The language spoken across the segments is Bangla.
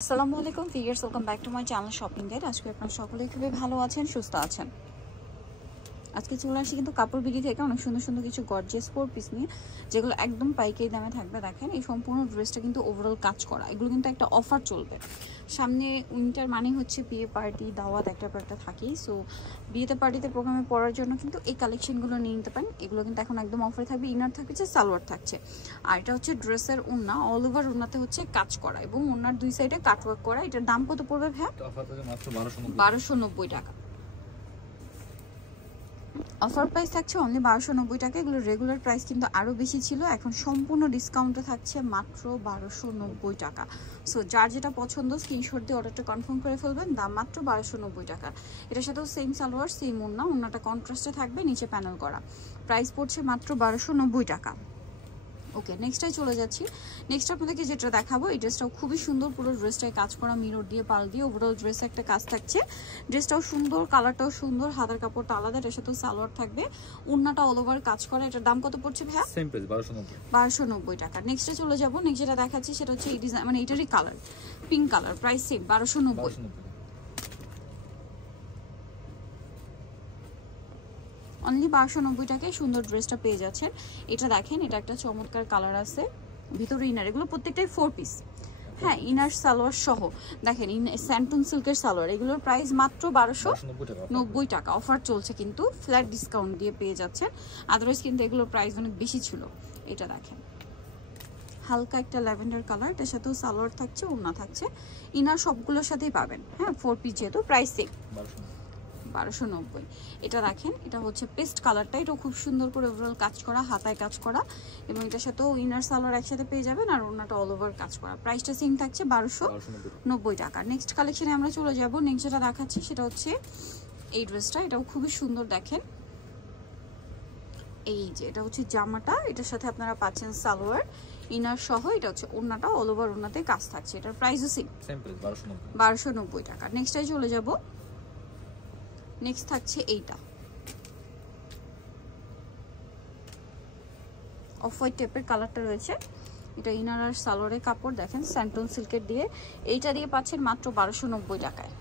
আসসালামু আলাইকুম viewers, welcome back to my channel shopping guide. আজকে আপনারা সকলেই খুবই ভালো আছেন, সুস্থ আছেন। আজকে চলে আসি কিন্তু কাপড় বিডি থেকে অনেক সুন্দর সুন্দর কিছু গর্জিয়াস 4 পিস নিয়ে, যেগুলো একদম পাইকারি দামে থাকবে। দেখেন এই সম্পূর্ণ ড্রেসটা কিন্তু ওভারঅল কাজ করা, এগুলো কিন্তু একটা অফার চলবে। সামনে উইন্টার মানে হচ্ছে বিয়ে পার্টি দাওয়াত একটা পর একটা থাকেই। সো বিয়েতে পার্টিতে প্রোগ্রামে পরার জন্য কিন্তু এই কালেকশনগুলো নিয়ে নিতে পারেন। এগুলো কিন্তু এখন একদম অফারে থাকবে। ইনার থাকছে, সালোয়ার থাকছে, আর এটা হচ্ছে ড্রেসের ওড়না। অল ওভার ওড়নাতে হচ্ছে কাজ করা এবং ওড়নার দুই সাইডে কাটওয়ার্ক করা। এটার দাম কত পড়বে ভাই? 1290 টাকা। অফার প্রাইস থাকছে অনলি 1290 টাকা। এগুলো রেগুলার প্রাইস কিন্তু আরও বেশি ছিল, এখন সম্পূর্ণ ডিসকাউন্টে থাকছে মাত্র 1290 টাকা। সো যার যেটা পছন্দ স্ক্রিনশট দিয়ে অর্ডারটা কনফার্ম করে ফেলবেন। দাম মাত্র 1290 টাকা। এটার সাথেও সেম সালোয়ার সেম ওড়না, ওড়নাটা কন্ট্রাস্টে থাকবে, নিচে প্যানেল করা। প্রাইস পড়ছে মাত্র 1290 টাকা। ওকে, নেক্সটটাই চলে যাচ্ছি। নেক্সট আপনাদেরকে যেটা দেখাবো, এই ড্রেসটাও খুবই সুন্দর, পুরো ড্রেসটায় কাজ করা, মিরর দিয়ে পাল দিয়ে ওভারঅল ড্রেসে একটা কাজ থাকছে। ড্রেসটাও সুন্দর, কালারটাও সুন্দর, হাতার কাপড়টা আলাদা, এটার সাথে সালোয়ার থাকবে, ওড়নাটা অল ওভার কাজ করা। এটার দাম কত পড়ছে ভাইয়া? সেম প্রাইস 1290 টাকা। নেক্সটে চলে যাবো। নেক্সট যেটা দেখাচ্ছি সেটা হচ্ছে এই ডিজাইন, মানে এটারই colour pink colour, price same 1290। Only 1290 টাকায় সুন্দর ড্রেসটা পেয়ে যাচ্ছেন। এটা দেখেন, এটা একটা চমৎকার কালার আছে, ভিতরে ইনার, এগুলো প্রত্যেকটাই 4 পিস। হ্যাঁ, ইনার সালোয়ার সহ দেখেন, স্যান্টুন সিল্কের সালোয়ার। এগুলোর প্রাইস মাত্র 1290 টাকা। অফার চলছে কিন্তু, ফ্ল্যাট ডিসকাউন্ট দিয়ে পেয়ে যাচ্ছেন। আদারওয়াইজ কিন্তু এগুলোর প্রাইস অনেক বেশি ছিল। এটা দেখেন, হালকা একটা ল্যাভেন্ডার কালার, এটার সাথেও সালোয়ার থাকছে, ওড়না থাকছে, ইনার সবগুলোর সাথেই পাবেন। হ্যাঁ, 4 পিস যেহেতু, প্রাইস সেম 1290। এটা দেখেন, এটা হচ্ছে পেস্ট কালারটা, এটা খুব সুন্দর করে ওভারঅল কাজ করা, হাতায় কাজ করা, এবং এটার সাথেও ইনার সালোয়ার একসাথে পেয়ে যাবেন, আর ওড়নাটা অল ওভার কাজ করা। প্রাইসটা সেম থাকছে 1290 টাকা। নেক্সট কালেকশনে আমরা চলে যাব। নেক্সট যেটা দেখাচ্ছি সেটা হচ্ছে এই ড্রেসটা, এটাও খুবই সুন্দর। দেখেন এই যে, এটা হচ্ছে জামাটা, এটার সাথে আপনারা পাচ্ছেন সালোয়ার ইনার সহ, এটা হচ্ছে ওড়নাটা অল ওভার ওড়নাতে কাজ থাকছে। এটার প্রাইসও সেম 1290 টাকা। নেক্সটটাই চলে যাব। নেক্সট থাকছে এইটা, অফ হোয়াইট টাইপের কালারটা রয়েছে। এটা ইনার আর সালোয়ারের কাপড় দেখেন, স্যান্টন সিল্কের দিয়ে, এইটা দিয়ে পাচ্ছেন মাত্র 1290 টাকায়।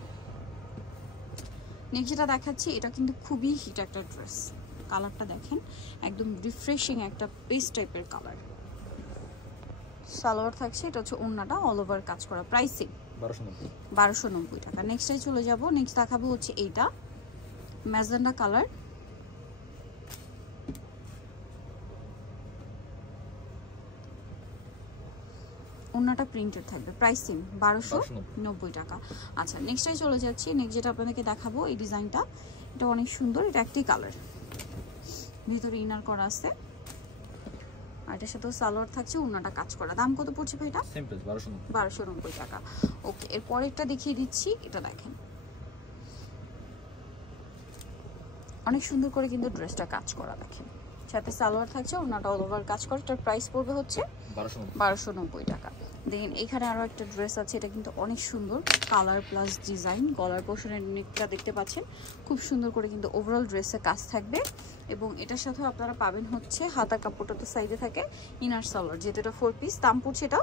নেক্সট যেটা দেখাচ্ছি, এটা কিন্তু খুবই হিট একটা ড্রেস। কালারটা দেখেন, একদম রিফ্রেশিং একটা পেস্ট টাইপের কালার। সালোয়ার থাকছে, এটা হচ্ছে ওড়নাটা অল ওভার কাজ করা। প্রাইসিং 1290 টাকা। নেক্সটে চলে যাব। নেক্সট দেখাবো হচ্ছে এইটা, ম্যাজেন্ডা কালার। ওড়নাটা প্রিন্টেড থাকবে, প্রাইস সেম 1290 টাকা। আচ্ছা, নেক্সটে চলে যাচ্ছি। নেক্সট যেটা আপনাদেরকে দেখাবো, এই ডিজাইনটা, এটা অনেক সুন্দর, এটা একটি কালার, ভিতরে ইনার করা আছে, আর এটার সাথেও সালোয়ার থাকছে, ওড়নাটা কাজ করা। দাম কত পড়ছে ভাই এটা? সেম প্রাইস 1290 টাকা। ওকে, এর পরেরটা দেখিয়ে দিচ্ছি। এটা দেখেন, অনেক সুন্দর করে কিন্তু ড্রেসটা কাজ করা। দেখেন, সাথে সালোয়ার থাকছে, ওড়নাটা অল ওভার কাজ করা। এটার প্রাইস পড়বে হচ্ছে 1290 টাকা। দেখেন এখানে আরো একটা ড্রেস আছে, এটা কিন্তু অনেক সুন্দর, কালার প্লাস ডিজাইন। গলার পোর্শনের নেকটা দেখতে পাচ্ছেন, খুব সুন্দর করে কিন্তু ওভারঅল ড্রেসে কাজ থাকবে, এবং এটার সাথেও আপনারা পাবেন হচ্ছে হাতা কাপড়টা তো সাইডে থাকে, ইনার সালোয়ার, যেহেতু এটা 4 পিস। দাম পড়ছে এটা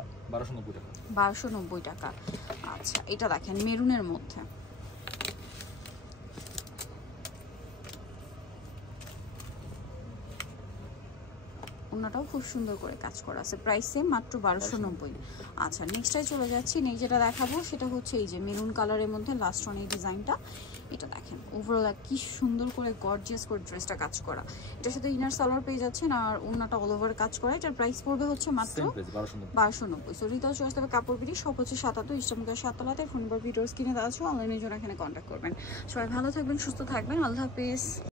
1290 টাকা। আচ্ছা, এটা দেখেন মেরুনের মধ্যে, ওনাটাও খুব সুন্দর করে কাজ করা আছে, প্রাইস সেম মাত্র 1290। আচ্ছা, নেক্সটটাই চলে যাচ্ছি। নেক্সট যেটা দেখাবো সেটা হচ্ছে এই যে মেরুন কালারের মধ্যে লাস্ট ওয়ান এই ডিজাইনটা। এটা দেখেন, ওভারঅল কি সুন্দর করে গর্জিয়াস করে ড্রেসটা কাজ করা। এটার সাথে ইনার সালোয়ার পেয়ে যাচ্ছেন, আর ওনাটা অল ওভার কাজ করা। এটার প্রাইস পড়বে হচ্ছে মাত্র 1290। সো রিতাল চয়েস তবে কাপড় বিড়ি, সব হচ্ছে 77 ইস্টামুখা 7তলাতে। ফোন নাম্বার ভিডিওস কিনে দেওয়া আছে, অনলাইনের জন্য এখানে কন্ট্যাক্ট করবেন। সবাই ভালো থাকবেন, সুস্থ থাকবেন, আল্লাহ হাফেজ।